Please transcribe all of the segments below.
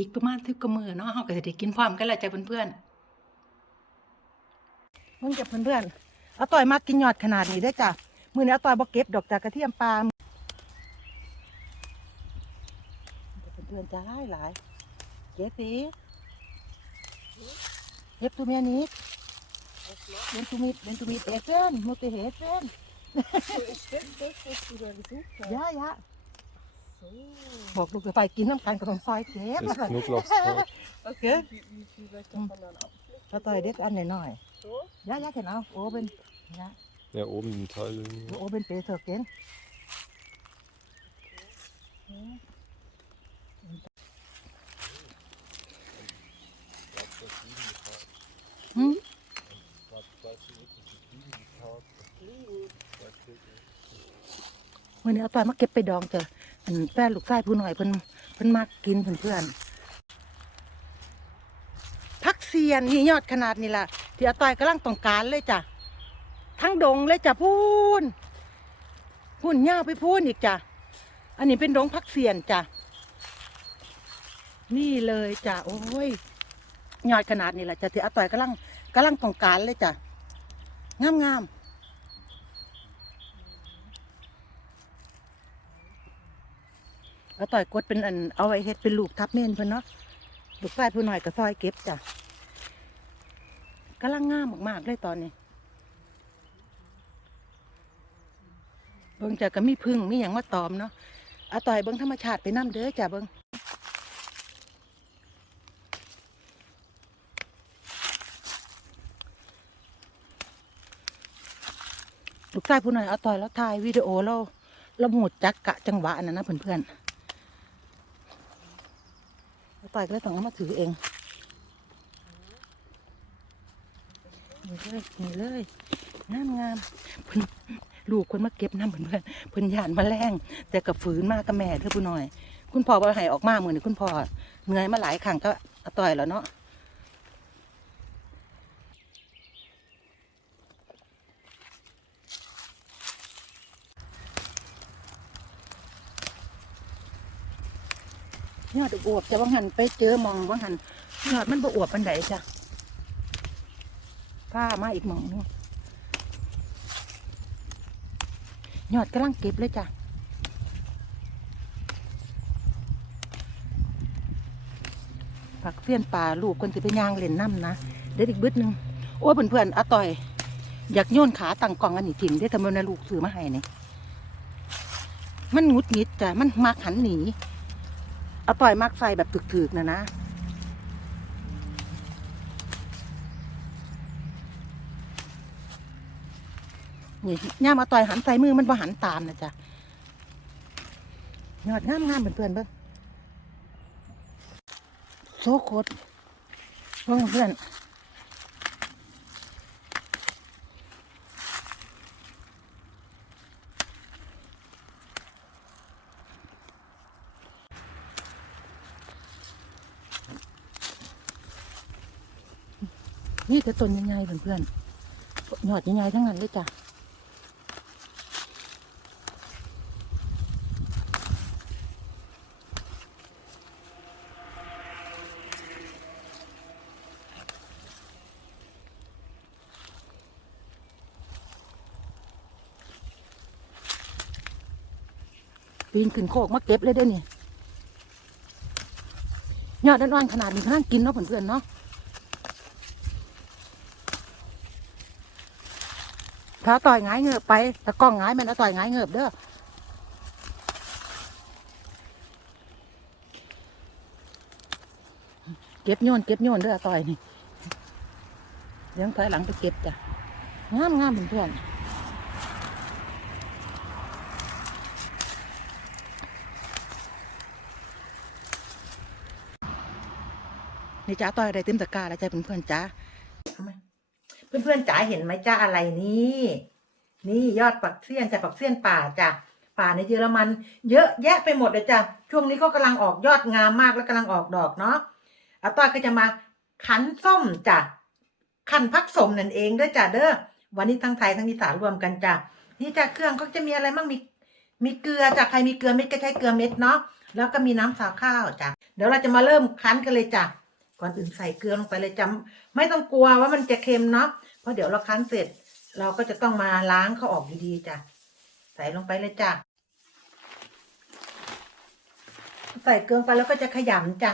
อีกประมาณสิบกว่ามือเนาะเฮาก็จะได้กินพร้อมกันแล้วจ้ะเพื่อนๆมึงจ้ะเพื่อนๆเอาต่อยมากินยอดขนาดนี้ได้จ้ะมื้อนี้เอาต่อยบ่เก็บดอกจากกระเทียมปลาเพื่อนๆจะหลาหลายเก็บสิเก็บตัวเมียนี้เบนตูมิดเบนตูมิดเอเซนมุติเฮเซน So ist บอกลูกจะไปกินน้ำกันก็ต้องซอยเก็บ Das Knoblauchskraut. Okay. Gell? Wie, wie viel soll ich davon dann abpflücken? เอาต่อยเด็กอันหน่อย So? ๆยะยะเห็นเอาโอ้เป็นยะ Ja, oben ein Teil irgendwie. โอ้เป็นเปเถอะเกนหืมวันนี้เอาปลามาเก็บไปดองเจออั นแฟนลูกชายผู้หน่อยเพิ่นเพิ่นมากกินเพื่อนเพื่อนพักเซียนนี่ยอดขนาดนี้ล่ะที่อาต้อยกำลังต้องการเลยจ้ะทั้งดงเลยจ้ะพูนพูนย่าวไปพูนอีกจ้ะอันนี้เป็นดงพักเซียนจ้ะนี่เลยจ้ะโอ้ยยอดขนาดนี้แหละจ้ะที่อาต้อยกำลังกำลังต้องการเลยจ้ะงามงาม เอาต่อยกดเป็นอันเอาไว้เฮ็ดเป็นลูกทับเม่นเพิ่อนเนาะลูกชายผู้น้อยก็ซอยเก็บจ้ะกำลังงามมากๆเลยตอนนี้เบิ่งจะก็มีพึ่งมีหยังมาตอมเนาะเอาต่อยเบิ่งธรรมชาติไปน้ำเด้อจ้ะเบิ่งลูกชายผู้น้อยเอาต่อยแล้วถ่ายวิดีโอเราเราหมดจักกะจังหวะนั่นนะเพื่อนๆ ต่อยก็เลยต้องเอามาถือเองนี่เลยนี่เลยงามงามเพิ่นลูกคนมาเก็บน้ำเพื่อนเพื่อนเพิ่นยานมาแรงแต่กับฝืนมากกับแม่เธอผู้น้อย คุณพ่อบ่ให้ออกมาเหมือนคุณพ่อเหนื่อยมาหลายครั้งก็อาต่อยแล้วเนาะ ยอดอวบจะว่างหันไปเจอมองว่างหันยอดมันบ่อวบปันใดจ้ะผ้ามาอีกมองหนึงยอดกำลังเก็บเลยจ้ะผักเสี้ยนป่าลูกคนสิไปย่างเล่นน้ำนะเด็ดอีกบึดหนึงโอ้เพื่อนๆอาต่อย อยากโยนขาตั้งกล่องอันนี้ถิ่มได้ทำไมนะลูกซื้อมาให้นี่มันงุดงิดจ้ะมันมักหันหนี เอาต่อยมากใส่แบบถึกๆนะนะนี่ย่ามาต่อยหันใส่มือมันบ่หันตามนะจ๊ะยอดงามงามๆเพื่อนเบิ้งโซโคตรเบิ้งเพื่อน นี่ต้นใหญ่ๆเพื่อนๆยอดใหญ่ๆทั้งนั้นเลยจ้ะปีนขึ้นโคกมาเก็บเลยเด้นี่ยอดด้านๆขนาดนี้ขนาดกินเนาะเพื่อนๆเนาะาต่อยหงายเงือบไปตะกล้องหงายแม่นแล้วต่อยหงายเงือบเด้อเก็บโยนเก็บโยนเด้อต่อยนี่เลี้ยงถอยหลังไปเก็บจ้ะงามงามเพื่อนๆนี่จ้าต่อยอะไรเต็มตะกร้าแล้วจ้ะเพื่อนๆจ้า เพื่อนๆจ๋าเห็นไหมจ้าอะไรนี่นี่ยอดปักเสี้ยนจากปักเสี้ยนป่าจ้ะป่าในเยอรมัน เยอะแยะไปหมดเลยจ้ะช่วงนี้เขากำลังออกยอดงามมากและกำลังออกดอกเนาะอาต้อยก็จะมาขันส้มจ้ะขันพักสมนั่นเองด้อจ้ะเด้อวันนี้ทั้งไทยทั้งอีสานรวมกันจ้ะนี่จ้ะเครื่องเขาจะมีอะไรบ้างมีมีเกลือจ้ะใครมีเกลือเม็ดก็ใช้เกลือเม็ดเนาะแล้วก็มีน้ำสาวข้าวจ้ะเดี๋ยวเราจะมาเริ่มคั้นกันเลยจ้ะ ก่อนอื่นใส่เกลือลงไปเลยจำ ไม่ต้องกลัวว่ามันจะเค็มเนาะเพราะเดี๋ยวเราคั้นเสร็จ เราก็จะต้องมาล้างเขาออกดีๆจ้ะใส่ลงไปเลยจ้ะใส่เกลือไปแล้วก็จะขยำจ้ะ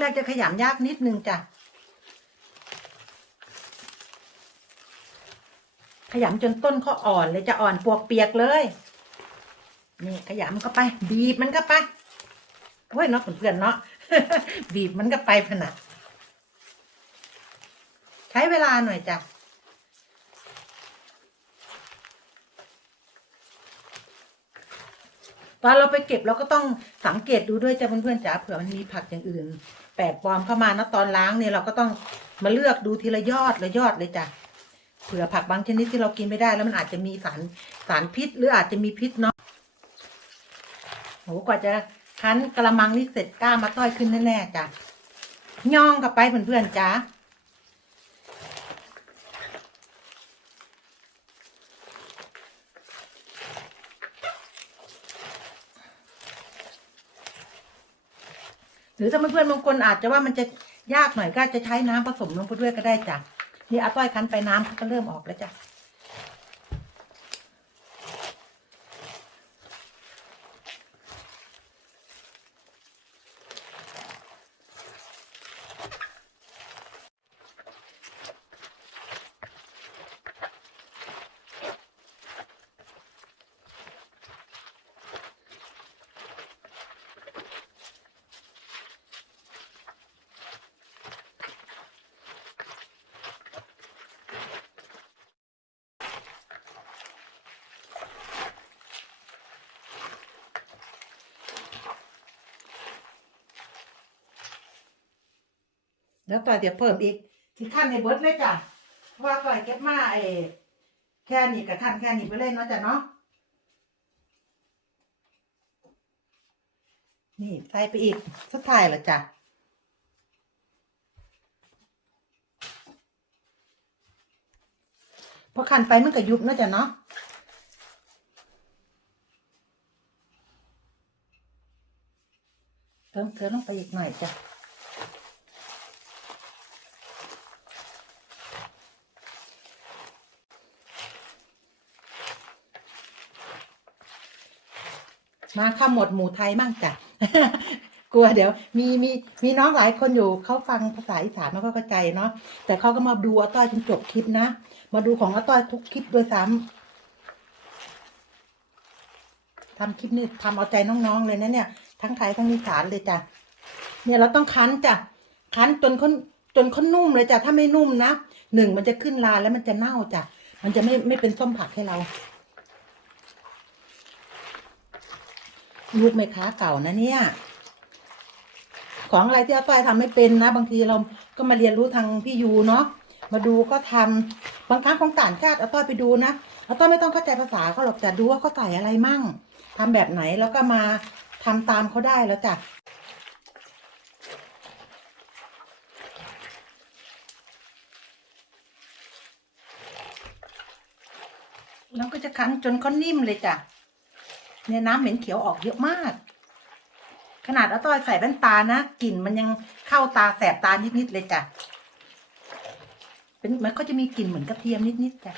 แรกๆจะขยำยากนิดนึงจ้ะ ขยำจนต้นเขาอ่อนเลยจะอ่อนปวกเปียกเลย นี่ขยำมันก็ไป บีบมันก็ไปโอ้ยเนาะเพื่อนๆเนาะบีบมันก็ไปขนาดใช้เวลาหน่อยจ้ะตอนเราไปเก็บเราก็ต้องสังเกตดูด้วยจ้ะเพื่อนๆจ๋าเผื่อมันมีผักอย่างอื่น แปลกปลอมเข้ามานะตอนล้างเนี่ยเราก็ต้องมาเลือกดูทีละยอดละยอดเลยจ้ะเผื่อผักบางชนิดที่เรากินไม่ได้แล้วมันอาจจะมีสารสารพิษ หรืออาจจะมีพิษเนาะโหกว่าจะคั้นกระมังนี่เสร็จกล้ามาต้อยขึ้นแน่ๆจ้ะย่องกลับไปเพื่อนๆจ้า รือถ้าเพื่อนๆบางคนอาจจะว่ามันจะยากหน่อยก็จะใช้น้ำผสมลงไปด้วยก็ได้จ้ะนี่อาต้อยคั้นไปน้ำเขาก็เริ่มออกแล้วจ้ะ แล้วต่อยเดี๋ยวเพิ่มอีกที่ขั้นในเบิร์ดเลยจ้ะเพราะว่าต่อยเก็บมาไอ้แค่นี้กับขั้นแค่นี้ไปเลยเนาะจ้ะเนาะนี่ใส่ไปอีกสุดท้ายแล้วจ้ะพอขั้นไปมันก็ยุบเนาะจ้ะเนาะเติมเกลือลงไปอีกหน่อยจ้ะ มาข้าหมดหมู่ไทยมั่งจ้ะกลัวเดี๋ยวมีมีมีน้องหลายคนอยู่เขาฟังภาษาอีสานไม่ค่อยเข้าใจเนาะแต่เขาก็มาดูอาต้อยจนจบคลิปนะมาดูของอาต้อยทุกคลิปด้วยซ้ำทำคลิปนี้ทำเอาใจน้องๆเลยนะเนี่ย ทั้งไทยทั้งอีสานเลยจ้ะเนี่ยเราต้องคั้นจ้ะคั้นจนเขาจนเขานุ่มเลยจ้ะถ้าไม่นุ่มนะหนึ่งมันจะขึ้นลาแล้วมันจะเน่าจ้ะมันจะไม่ไม่เป็นส้มผักให้เรา ลูกแม่ค้าเก่านะเนี่ย ของอะไรที่อาต้อยทำไม่เป็นนะ บางทีเราก็มาเรียนรู้ทางพี่ยูเนาะมาดูก็ทำบางครั้งของต่างชาติอาต้อยไปดูนะอาต้อยไม่ต้องเข้าใจภาษาเขาหรอกแต่ดูว่าเขาใส่อะไรมั่งทำแบบไหนแล้วก็มาทำตามเขาได้แล้วจ้ะแล้วก็จะคั้นจนเขานิ่มเลยจ้ะ เนี่ยน้ำเหม็นเขียวออกเยอะมาก ขนาดอาต้อยใส่แว่นตานะกลิ่นมันยังเข้าตาแสบตานิดๆเลยจ้ะเป็นมันก็จะมีกลิ่นเหมือนกระเทียมนิดๆจ้ะ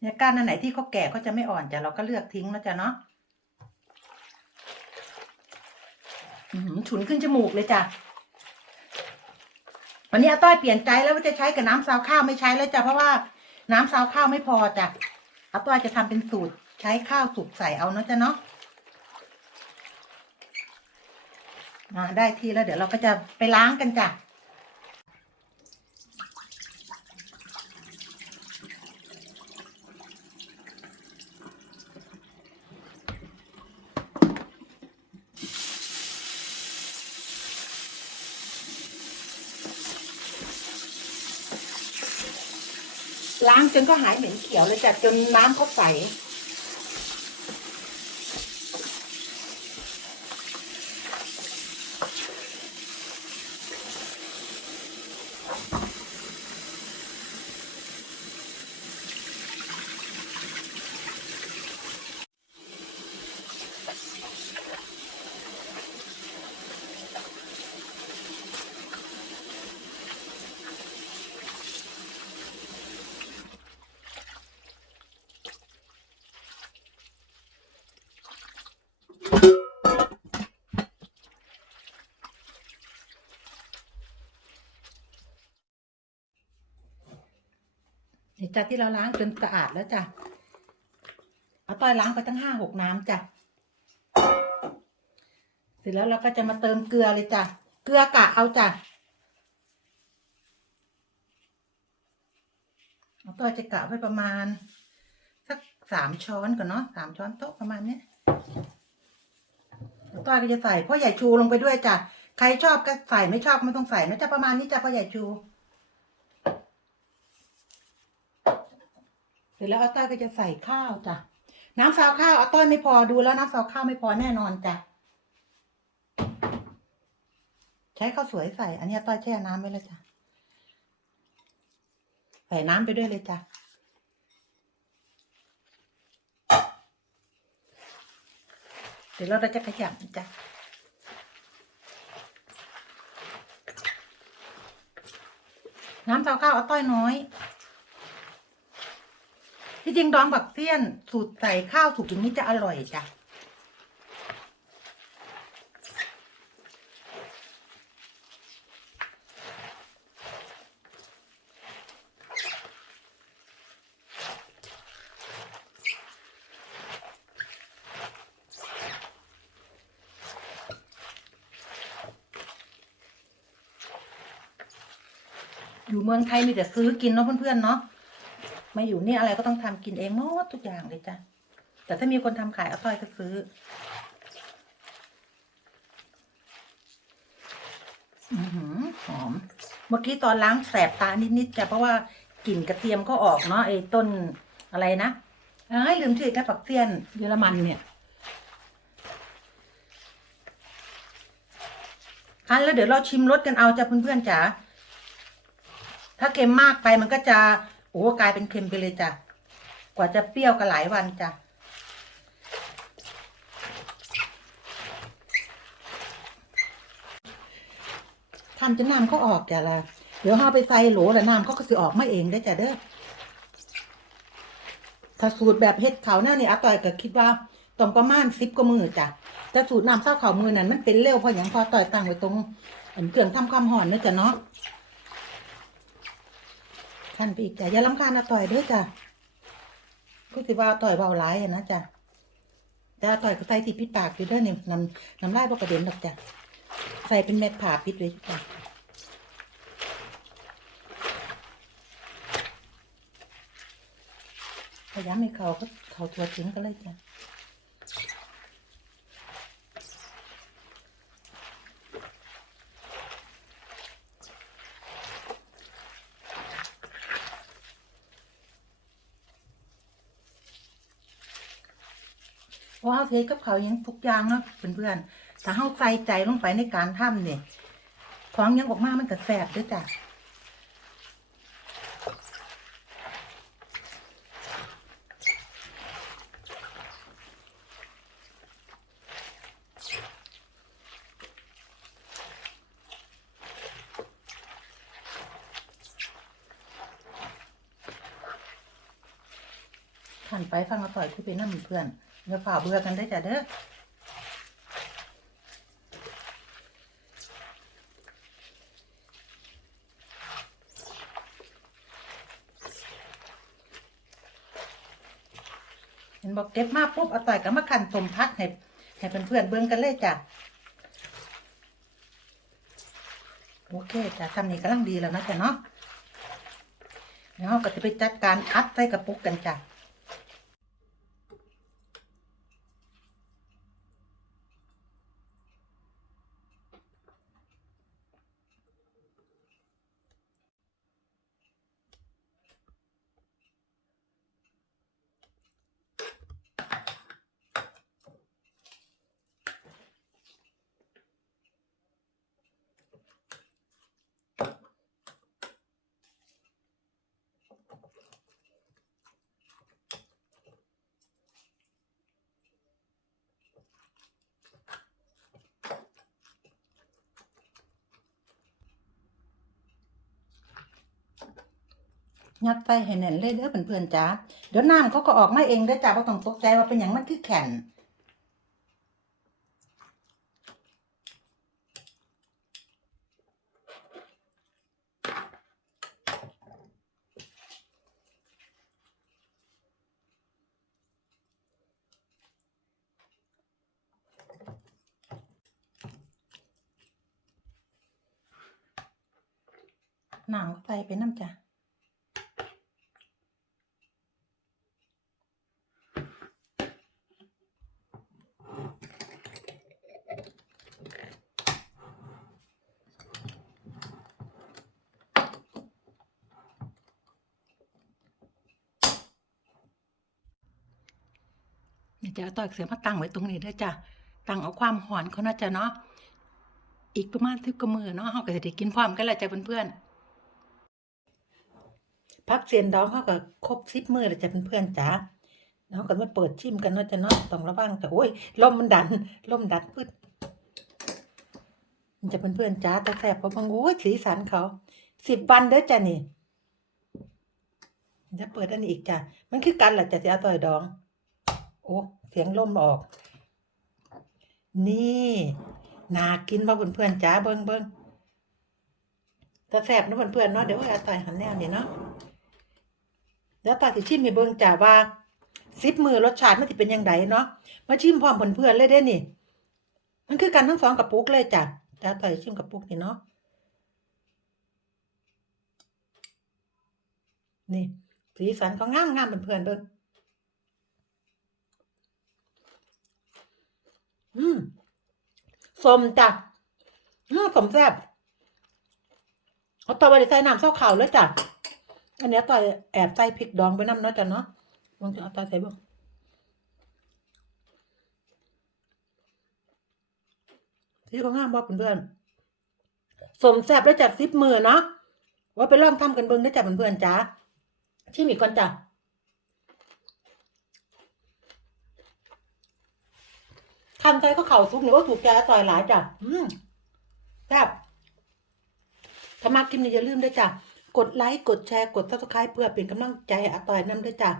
เนี่ยก้านอันไหนที่เขาแก่ก็จะไม่อ่อนจ้ะเราก็เลือกทิ้งแล้วจ้ะเนาะฉุนขึ้นจมูกเลยจ้ะ วันนี้อาต้อยเปลี่ยนใจแล้วว่าจะใช้กับน้ำซาวข้าวไม่ใช้แล้วจ้ะเพราะว่าน้ำซาวข้าวไม่พอจ้ะอาต้อยจะทำเป็นสูตรใช้ข้าวสุกใส่เอาเนาะจ้ะเนาะอ่าได้ทีแล้วเดี๋ยวเราก็จะไปล้างกันจ้ะ ก็หายเหม็นเขียวเลยจากจนน้ำเขาใส จ้ะที่เราล้างจนสะอาดแล้วจ้ะเอาต้อยล้างไปตั้งห้าหกน้ำจ้ะเสร็จแล้วเราก็จะมาเติมเกลือเลยจ้ะเกลือกะเอาจ้ะเอาต้อยจะกะไว้ประมาณสักสามช้อนก่อนเนาะสามช้อนโต๊ะประมาณเนี้ยต้อยก็จะใส่พ่อใหญ่ชูลงไปด้วยจ้ะใครชอบก็ใส่ไม่ชอบไม่ต้องใส่นะจ๊ะประมาณนี้จ้ะพ่อใหญ่ชู เส ร็จแล้วอาต้อยก็จะใส่ข้าวจ้ะน้ำซาวข้าวอาต้อยไม่พอดูแล้วน้ำซาวข้าวไม่พอแน่นอนจ้ะใช้ข้าวสวยใส่ อันนี้อาต้อยแช่น้ำไว้แล้วจ้ะ ใส่น้ำไปด้วยเลยจ้ะ เดี๋ยวเราจะขยำจ้ะน้ำซาวข้าวอาต้อยน้อย ที่จริงดองบักเซียน สูตรใส่ข้าวสุกอย่างนี้จะอร่อยจ้ะอยู่เมืองไทยมีแต่ซื้อกินเนาะเพื่อนๆเนาะ มาอยู่นี่อะไรก็ต้องทำกินเองหมดทุกอย่างเลยจ้ะแต่ถ้ามีคนทำขายเอาต้อยก็ซื้ออือหือหอม เมื่อกี้ตอนล้างแสบตานิดๆจ้ะเพราะว่ากลิ่นกระเทียมก็ออกเนาะไอ้ต้นอะไรนะเอ้ยลืมชื่อแค่ปักเซียนเยอรมันเนี่ยคันแล้วเดี๋ยวเราชิมรสกันเอาจ้ะเพื่อนๆจ๋าถ้าเค็มมากไปมันก็จะ โอ้กลายเป็นเค็มไปเลยจ้ะ กว่าจะเปรี้ยวก็หลายวันจ้ะทำจนน้ำเขาออกจ้ะละเดี๋ยวเอาไปใส่โหลแล้วน้ำเขาก็สิออกมาเองได้จ้ะเด้อ ถ้าสูตรแบบเฮ็ดเขาวหน้านี่อาต่อยก็คิดว่าต้องประมาณสิบกว่ามือจ้ะ แต่สูตรน้ำเศร้าเขาวมือนั้นมันเป็นเร็วเพราะอย่างพอต่อยตั้งไว้ตรงอันเครื่องทำความหอนเด้อจ้ะเนาะ ขั้นไปอีกจ้ะอย่าลำคาญอาต่อยด้วยจ้ะก็สิว่าต่อยเบาหลายอะนะจ้ะแต่อต่อยก็ใส่ที่ปิดปากอยู่ด้วยนี่น้ำน้ำลายบกระเด็นหรอกจ้ะใส่เป็นเม็ดผ่าปิดไว้จ้ะพยายามให้เขาก็เขาตัวถึงก็เลยจ้ะ เพราะเขาเทกับเขาวยังทุกอย่างเนาะเพื่อนๆถ้าเขาใส่ใจลงไปในการทำเนี่ยของยังออกมามันก็แสบด้วยจ้ะขันไปฟังมาต่อยคุยไปนั่เพื่อน อย่าฝ่าเบื่อกันได้จ้ะเด้อเห็นบอกเก็บมาปุ๊บเอาต่อยก็มาขันสมพักให้ให้เพื่อนๆเบิ่งกันเลยจ้ะโอเคจ้ะทำนี้กำลังดีแล้วนะจ้ะเนาะแล้วเราก็จะไปจัดการอัดใส่กระปุกกันจ้ะ ยัดใส่ให้แน่นเลยเด้อเพื่อนๆจ้าเดี๋ยวน้ำเขาก็ออกมาเองเด้จ้าบ่ต้องตกใจว่าเป็นหยังมันคือแข็งน้ำใส่ไปน้ำจ้ะ ต่อยเสียมาตั้งไว้ตรงนี้เด้อจ้ะตั้งเอาความหอนเขาน่าจะเนาะอีกประมาณสิบกว่ามือเนาะเขาก็จะได้กินพร้อมกันแหละจ้ะเพื่อนๆพักเสียนดองเขาก็ครบสิบมือแล้วจ้ะเพื่อนๆจ้ะแล้วเขาะก็มาเปิดชิมกันเนาะจ้ะเนาะต้องระวังแต่โอ้ยลมมันดันลมดันพืดมันจะเพื่อนๆจ้าแต่แสบเพราะบางโอ้ยสีสันเขาสิบวันเด้อจ้ะนี่จะเปิดอันนี้อีกจ้ะมันคือกันแหละจ้ะที่อาต่อยดอง โอ้ เสียงลมออก นี่นากินบ่เพื่อนๆจ้าเบิ่งเบิ่งแต่แสบนะเพื่อนๆเนาะเดี๋ยวเอาต่อยหันแนวนี่เนาะเดี๋ยวต่อยสิชิมให้เบิ่งจ้าว่าซิปมือรสชาติมันสิเป็นยังไงเนาะมาชิมพร้อมเพื่อนๆเลยเด้นี่ มันคือกันทั้งสองกระปุกเลยจ้ะจ้าต่อยชิมกระปุกนี่เนาะนี่สีสันเขางามงามเพื่อนๆเบิ่ง อืมสมจ้ะอืมสมแซ่บเอาต่อไปใส่น้ำเส้าขาวเลยจ้ะ อันนี้ต่อยแอบใส่พริกดองไปน้ำเนาะจ้ะเนาะลองจะเอาต่อยใส่บ้างที่เขางามบ่เพื่อนๆสมแซ่บแล้วจัดซิปมือเนาะว่าไปลองทำกันเบิ่งได้จ้ะเพื่อนๆจ้าชิมอีกก่อนจ้ะ คันใจก็เข่าซุกเนี่ยว่าถูกใจอาต่อยหลายจ้ะอืมแซ่บถ้ามากินเนี่ยอย่าลืมด้วยจ้ะกดไลค์กดแชร์กดซับสไครป์เพื่อเป็นกำลังใจให้อต่อยน้ำด้วยจ้ะ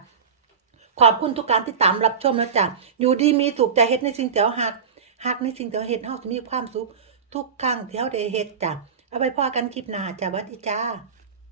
ขอบคุณทุกการติดตามรับชมนะจ้ะอยู่ดีมีสุขใจเฮ็ดในสิ่งเตียวหักหักในสิ่งเตียวเฮ็ดเฮาจะมีความสุขทุกครั้งที่เฮาได้เฮ็ดจ้ะเอาไว้พอกันคลิปหน้าจ้ะสวัสดีจ้า